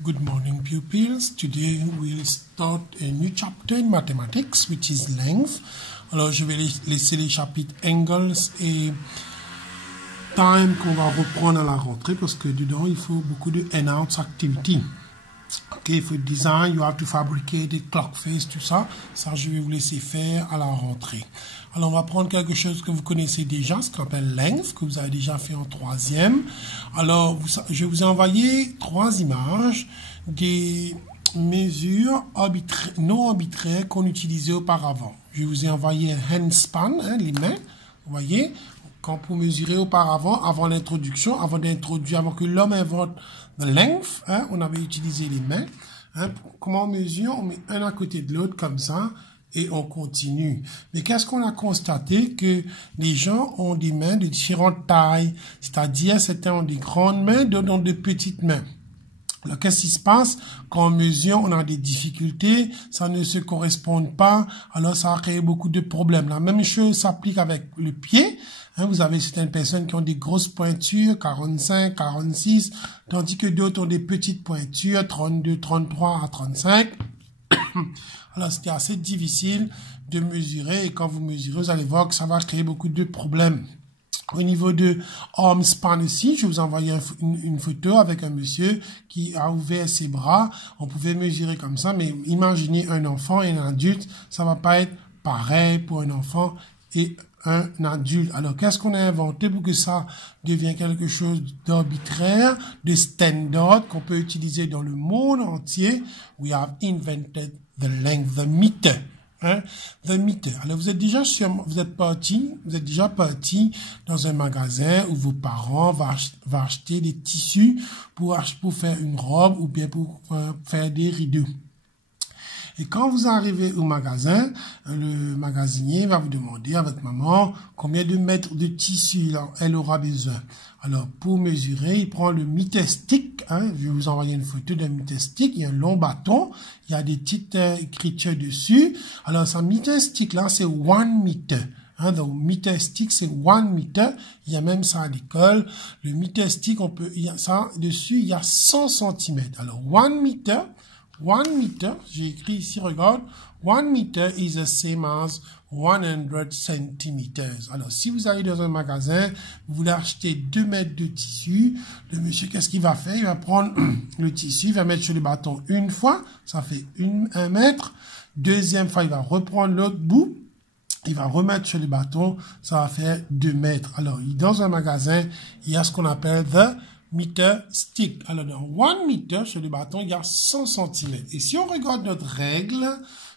Good morning, pupils. Today we'll start a new chapter in mathematics, which is length. Alors, je vais laisser les chapitres angles et time qu'on va reprendre à la rentrée parce que dedans, il faut beaucoup de enhance activity. Ok, il faut design, you have to fabricate a clock face, tout ça. Ça, je vais vous laisser faire à la rentrée. Alors, on va prendre quelque chose que vous connaissez déjà, ce qu'on appelle length, que vous avez déjà fait en troisième. Alors, je vous ai envoyé 3 images des mesures non arbitraires qu'on utilisait auparavant. Je vous ai envoyé un handspan, les mains, vous voyez, quand pour mesurer auparavant, avant l'introduction, avant que l'homme invente the length, on avait utilisé les mains. Comment on mesure? On met un à côté de l'autre comme ça et on continue. Mais qu'est-ce qu'on a constaté? Que les gens ont des mains de différentes tailles, c'est-à-dire certains ont des grandes mains, d'autres ont des petites mains. Alors, qu'est-ce qui se passe? Quand on mesure, on a des difficultés, ça ne se correspond pas, alors ça a créé beaucoup de problèmes. La même chose s'applique avec le pied. Vous avez certaines personnes qui ont des grosses pointures, 45, 46, tandis que d'autres ont des petites pointures, 32, 33 à 35. Alors, c'était assez difficile de mesurer, et quand vous mesurez, vous allez voir que ça va créer beaucoup de problèmes. Au niveau de arm span aussi, je vous envoie une photo avec un monsieur qui a ouvert ses bras. On pouvait mesurer comme ça, mais imaginez un enfant et un adulte, ça va pas être pareil pour un enfant et un adulte. Alors, qu'est-ce qu'on a inventé pour que ça devienne quelque chose d'arbitraire, de standard, qu'on peut utiliser dans le monde entier? We have invented the length, the meter. The meter. Alors, vous êtes déjà parti dans un magasin où vos parents vont acheter des tissus pour faire une robe ou bien pour faire des rideaux. Et quand vous arrivez au magasin, le magasinier va vous demander avec maman combien de mètres de tissu elle aura besoin. Alors, pour mesurer, il prend le meter stick. Je vais vous envoyer une photo d'un meter stick. Il y a un long bâton. Il y a des petites écritures dessus. Alors, ce meter stick là, c'est 1 meter. Donc, meter stick, c'est 1 meter. Il y a même ça à l'école. Le meter stick, il y a ça dessus, il y a 100 cm. Alors, 1 meter, j'ai écrit ici, regarde, 1 meter is the same as 100 centimeters. Alors, si vous allez dans un magasin, vous voulez acheter 2 mètres de tissu, le monsieur, qu'est-ce qu'il va faire? Il va prendre le tissu, il va mettre sur le bâton une fois, ça fait 1 mètre. Deuxième fois, il va reprendre l'autre bout, il va remettre sur le bâton, ça va faire 2 mètres. Alors, dans un magasin, il y a ce qu'on appelle the meter stick. Alors, dans 1 meter, sur le bâton, il y a 100 cm. Et si on regarde notre règle,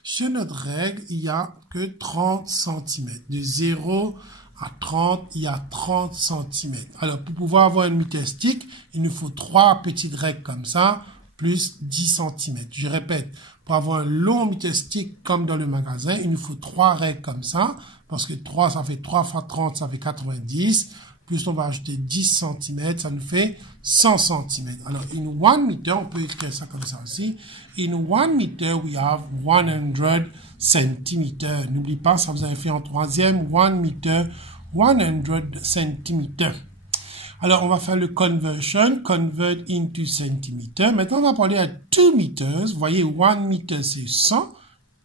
sur notre règle, il y a que 30 cm. De 0 à 30, il y a 30 cm. Alors, pour pouvoir avoir une meter stick, il nous faut 3 petites règles comme ça, plus 10 cm. Je répète, pour avoir un long meter stick comme dans le magasin, il nous faut 3 règles comme ça, parce que 3, ça fait 3 fois 30, ça fait 90. Plus on va ajouter 10 cm, ça nous fait 100 cm. Alors, in 1 meter, on peut écrire ça comme ça aussi. In 1 meter, we have 100 cm. N'oubliez pas, ça vous avez fait en troisième, 1 meter, 100 cm. Alors, on va faire le conversion, convert into centimeter. Maintenant, on va parler à 2 meters. Vous voyez, 1 meter, c'est 100.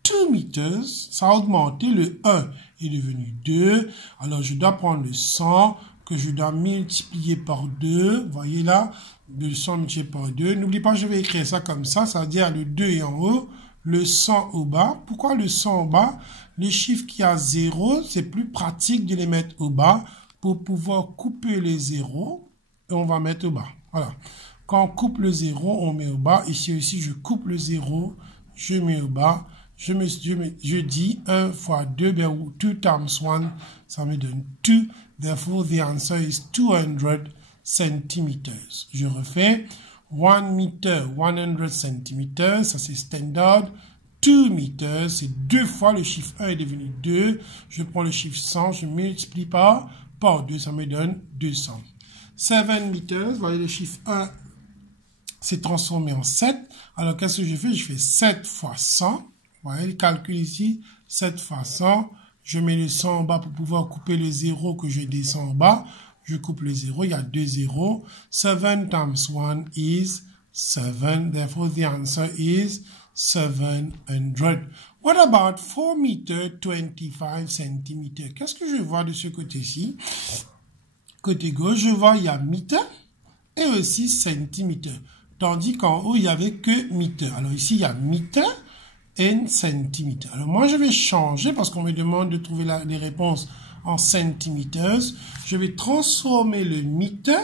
2 meters, ça a augmenté. Le 1 est devenu 2. Alors, je dois prendre le 100 que je dois multiplier par 2. Vous voyez là, le 100 multiplié par 2. N'oubliez pas, je vais écrire ça comme ça. Ça veut dire le 2 est en haut, le 100 au bas. Pourquoi le 100 au bas? Les chiffres qui a 0, c'est plus pratique de les mettre au bas pour pouvoir couper les zéros. Et on va mettre au bas. Voilà. Quand on coupe le 0, on met au bas. Ici aussi, je coupe le 0, je mets au bas. Je dis 1 fois 2, 2 times 1, ça me donne 2. Therefore, the answer is 200 centimeters. Je refais 1 meter, 100 centimeters, ça c'est standard. 2 meters, c'est 2 fois le chiffre 1 est devenu 2. Je prends le chiffre 100, je multiplie par 2, ça me donne 200. 7 meters, vous voyez le chiffre 1 s'est transformé en 7. Alors, qu'est-ce que je fais? Je fais 7 fois 100. Vous voyez le calcul ici, 7 fois 100. Je mets le 100 en bas pour pouvoir couper le 0 que je descends en bas. Je coupe le 0, il y a 2 zéros. 7 times 1 is 7. Therefore, the answer is 700. What about 4 meters, 25 centimeters? Qu'est-ce que je vois de ce côté-ci? Côté gauche, je vois il y a meter et aussi centimètre. Tandis qu'en haut, il n'y avait que meter. Alors ici, il y a meter et centimètre. Alors moi, je vais changer parce qu'on me demande de trouver les réponses en centimètres. Je vais transformer le meter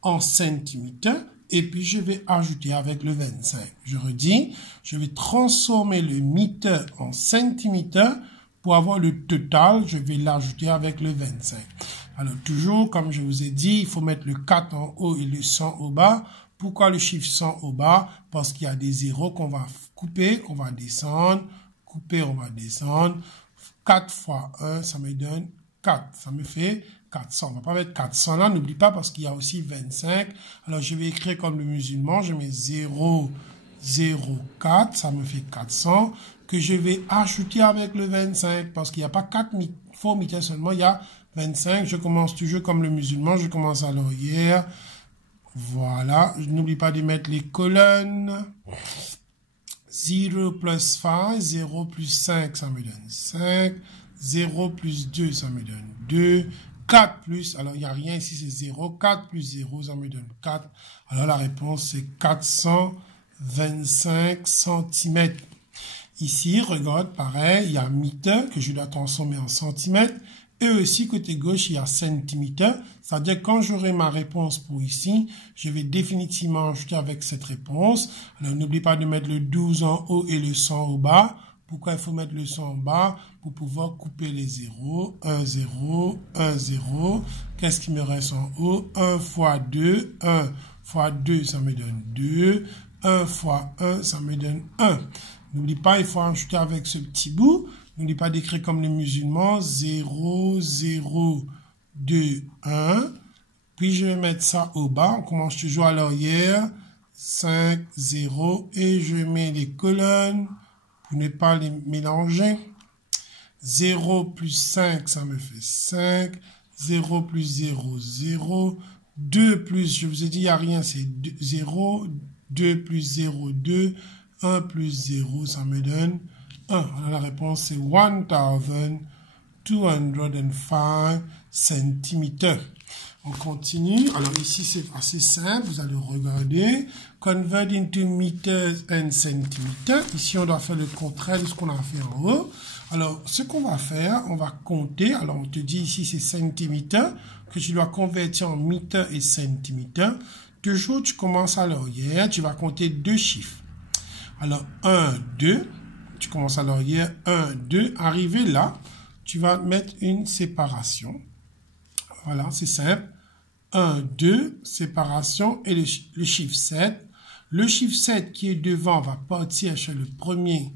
en centimètre et puis je vais ajouter avec le 25. Je redis, je vais transformer le meter en centimètre. Pour avoir le total, je vais l'ajouter avec le 25. Alors toujours, comme je vous ai dit, il faut mettre le 4 en haut et le 100 au bas. Pourquoi le chiffre 100 au bas? Parce qu'il y a des zéros qu'on va couper, qu'on va descendre. Couper, on va descendre. 4 fois 1, ça me donne 4. Ça me fait 400. On va pas mettre 400 là, n'oublie pas parce qu'il y a aussi 25. Alors je vais écrire comme le musulman, je mets 0, 0, 4, ça me fait 400. Que je vais ajouter avec le 25 parce qu'il n'y a pas 4 meters seulement, il y a 25. Je commence toujours comme le musulman, je commence à l'arrière. Voilà, n'oublie pas de mettre les colonnes. 0 plus 5, 0 plus 5, ça me donne 5. 0 plus 2, ça me donne 2. 4 plus, alors il n'y a rien ici, c'est 0. 4 plus 0, ça me donne 4. Alors la réponse, c'est 425 cm. Ici, regarde, pareil, il y a meter que je dois transformer en centimètres. Et aussi, côté gauche, il y a centimètre. C'est-à-dire, quand j'aurai ma réponse pour ici, je vais définitivement ajouter avec cette réponse. Alors, n'oublie pas de mettre le 12 en haut et le 100 au bas. Pourquoi il faut mettre le 100 en bas? Pour pouvoir couper les zéros. 1, 0, 1, 0. Qu'est-ce qui me reste en haut? 1 fois 2. 1 fois 2, ça me donne 2. 1 fois 1, ça me donne 1. N'oublie pas, il faut ajouter avec ce petit bout. N'oublie pas d'écrire comme les musulmans. 0, 0, 2, 1. Puis je vais mettre ça au bas. On commence toujours à l'arrière. 5, 0. Et je mets les colonnes pour ne pas les mélanger. 0 plus 5, ça me fait 5. 0 plus 0, 0. 2 plus, je vous ai dit, il n'y a rien, c'est 0. 2 plus 0, 2. 1 plus 0, ça me donne 1. Alors la réponse, c'est 1205 cm. On continue. Alors ici, c'est assez simple. Vous allez regarder. Convert into meters and centimeters. Ici, on doit faire le contraire de ce qu'on a fait en haut. Alors, ce qu'on va faire, on va compter. Alors, on te dit ici, c'est centimètres que tu dois convertir en mètres et centimètres. Toujours, tu commences à l'arrière. Tu vas compter deux chiffres. Alors, 1, 2, tu commences à l'arrière, 1, 2, arrivé là, tu vas mettre une séparation. Voilà, c'est simple. 1, 2, séparation et le chiffre 7. Le chiffre 7 qui est devant va partir chez le premier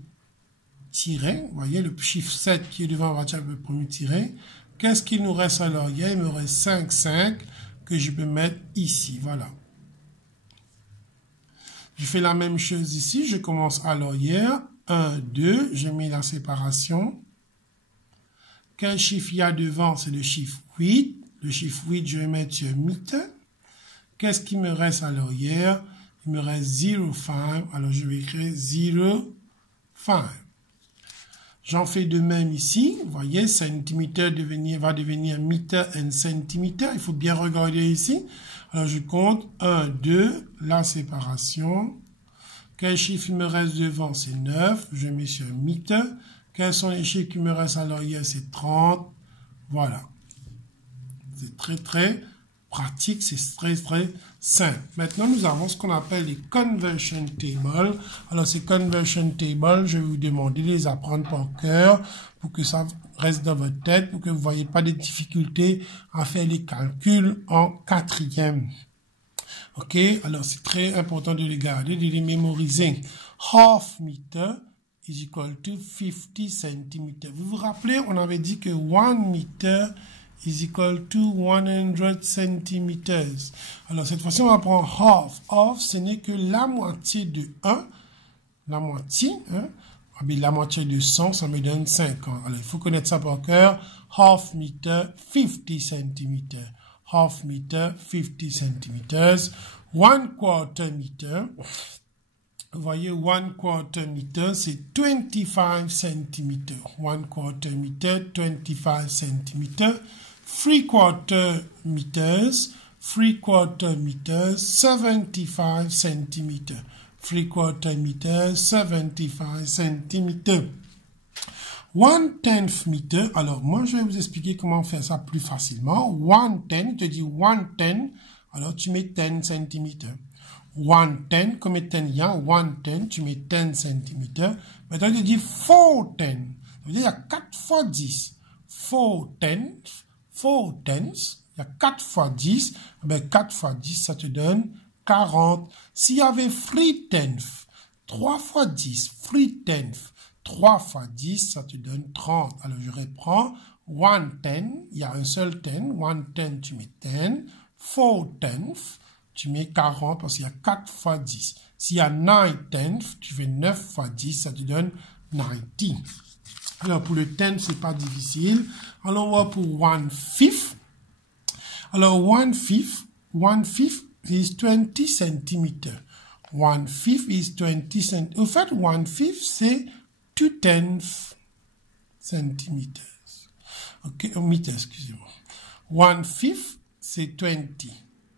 tiret. Vous voyez, le chiffre 7 qui est devant va partir avec le premier tiret. Qu'est-ce qu'il nous reste à l'arrière? Il me reste 5, 5 que je peux mettre ici. Voilà. Je fais la même chose ici, je commence à l'arrière, 1, 2, je mets la séparation. Quel chiffre il y a devant? C'est le chiffre 8. Le chiffre 8, je vais mettre sur meter. Qu'est-ce qui me reste à l'arrière? Il me reste 0,5, alors je vais écrire 0,5. J'en fais de même ici, vous voyez, centimètre va devenir meter and centimètre. Il faut bien regarder ici. Alors, je compte 1, 2, la séparation. Quel chiffre il me reste devant? C'est 9. Je mets sur meter. Quels sont les chiffres qui me restent à l'arrière? C'est 30. Voilà. C'est très, très pratique. C'est très, très simple. Maintenant, nous avons ce qu'on appelle les conversion tables. Alors, ces conversion tables, je vais vous demander de les apprendre par cœur pour que ça reste dans votre tête, pour que vous ne voyez pas de difficultés à faire les calculs en quatrième. Ok, alors c'est très important de les garder, de les mémoriser. Half meter is equal to 50 cm. Vous vous rappelez, on avait dit que 1 meter is equal to 100 cm. Alors cette fois-ci, on va prendre half. Half, ce n'est que la moitié de 1. La moitié, hein? La moitié de 100, ça me donne 50. Alors, il faut connaître ça par cœur. Half meter, 50 cm. Half meter, 50 cm. 1 quarter meter. Vous voyez, 1 quarter meter, c'est 25 cm. 1 quarter meter, 25 cm. 3 quarter meters, 3 quarter meters, 75 cm. 3 quarter meters, 75 cm. 1/10 meter, alors moi je vais vous expliquer comment faire ça plus facilement. 1/10, te dit 1/10, alors tu mets 10 cm. 1/10, comme 10 il y a, 1/10, tu mets 10 cm. Maintenant, il te dit 4/10. Ça veut dire il y a 4 fois 10. 4/10, 4/10, il y a 4 fois 10. Ben 4 fois 10, ça te donne 40. S'il y avait 3/10, 3 fois 10, 3/10, 3 fois 10, ça te donne 30. Alors, je reprends. 1/10, il y a un seul 10. 1/10, tu mets 10. 4/10, tu mets 40 parce qu'il y a 4 fois 10. S'il y a 9/10, tu fais 9 fois 10, ça te donne 90. Alors, pour le 10, c'est pas difficile. Alors, on va pour 1/5. Alors, 1/5 is 20 cm. 1/5 is 20 cm. Au fait, 1/5, c'est 2/10 cm. Ok, meter, excusez-moi. 1/5, c'est 20.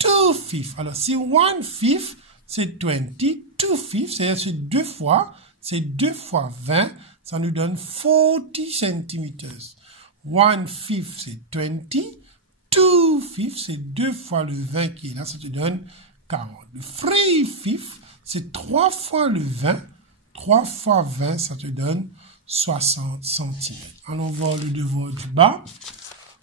2/5. Alors, si 1/5, c'est 20, 2/5, c'est 2 fois, c'est 2 fois 20, ça nous donne 40 cm. 1/5, c'est 20, 2/5, c'est 2 fois le 20 qui est là, ça te donne 40. Le 3/5, c'est 3 fois le 20, 3 fois 20, ça te donne 60 cm. Allons voir le devoir du bas.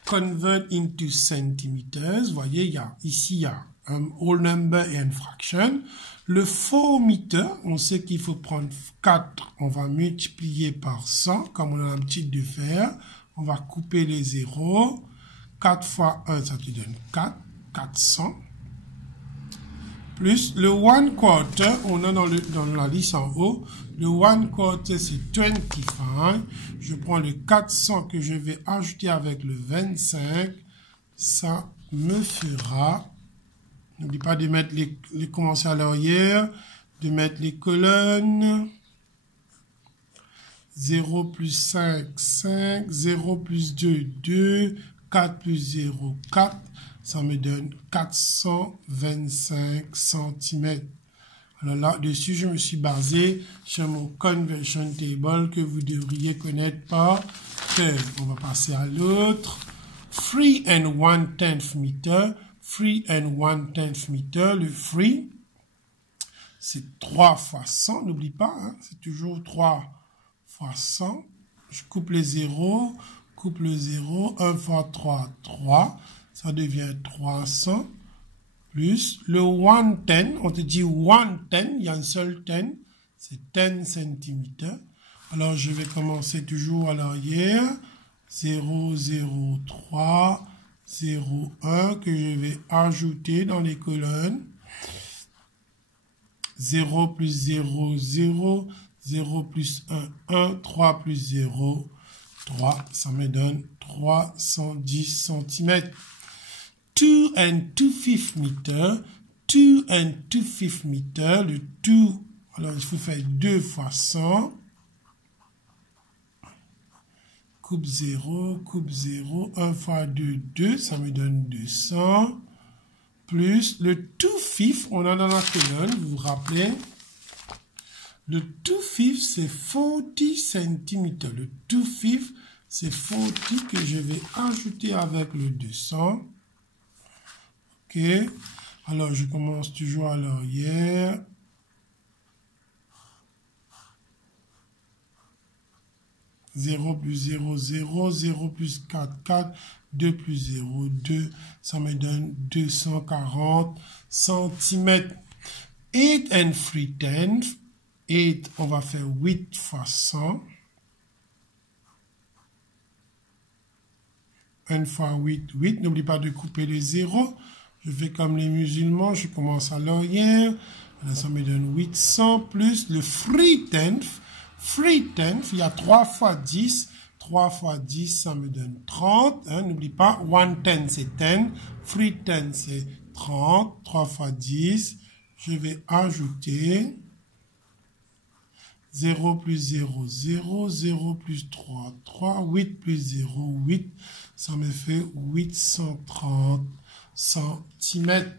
Convert into centimeters. Vous voyez, ici, il y a un whole number et une fraction. Le 4 meter, on sait qu'il faut prendre 4. On va multiplier par 100, comme on a l'habitude de faire. On va couper les zéros. 4 fois 1, ça te donne 4. 400. Plus le 1 quarter, on a dans la liste en haut. Le 1 quarter, c'est 25. Je prends le 400 que je vais ajouter avec le 25. Ça me fera... N'oublie pas de mettre les commencer à l'arrière, de mettre les colonnes. 0 plus 5, 5. 0 plus 2, 2. 4 plus 0, 4. Ça me donne 425 cm. Alors là-dessus, je me suis basé sur mon conversion table que vous devriez connaître par cœur. On va passer à l'autre. 3 1/10 meter. 3 1/10 meter. Le 3, c'est 3 fois 100. N'oublie pas, hein, c'est toujours 3 fois 100. Je coupe les zéros. Coupe le 0. 1 fois 3, 3. Ça devient 300. Plus le 1/10, on te dit 1/10, il y a un seul 10, c'est 10 cm. Alors, je vais commencer toujours à l'arrière. 0, 0, 3, 0, 1, que je vais ajouter dans les colonnes. 0 plus 0, 0, 0 plus 1, 1, 3 plus 0, 3, ça me donne 310 cm. 2 2/5 meter, 2 2/5 meter, le 2, alors il faut faire 2 fois 100, coupe 0, 1 fois 2, 2, ça me donne 200, plus le 2/5, on a dans la colonne, vous vous rappelez, le 2/5 c'est 40 cm, le 2/5 c'est 40 que je vais ajouter avec le 200. Ok, alors je commence toujours à l'arrière. Zéro plus 0, 0, 0 plus 4, 4, 2 plus 0, 2, ça me donne 240 cm. 8 3/10, 8, on va faire 8 fois 100. 1 fois 8, 8, n'oublie pas de couper les zéros. Je fais comme les musulmans, je commence à l'arrière. Là, ça me donne 800 plus le 3/10. 3/10, il y a 3 fois 10. 3 fois 10, ça me donne 30. Hein, n'oublie pas, 1/10, c'est 10. 3/10, c'est 130, 3 fois 10, je vais ajouter 0 plus 0, 0, 0 plus 3, 3, 8 plus 0, 8, ça me fait 830 centimètres.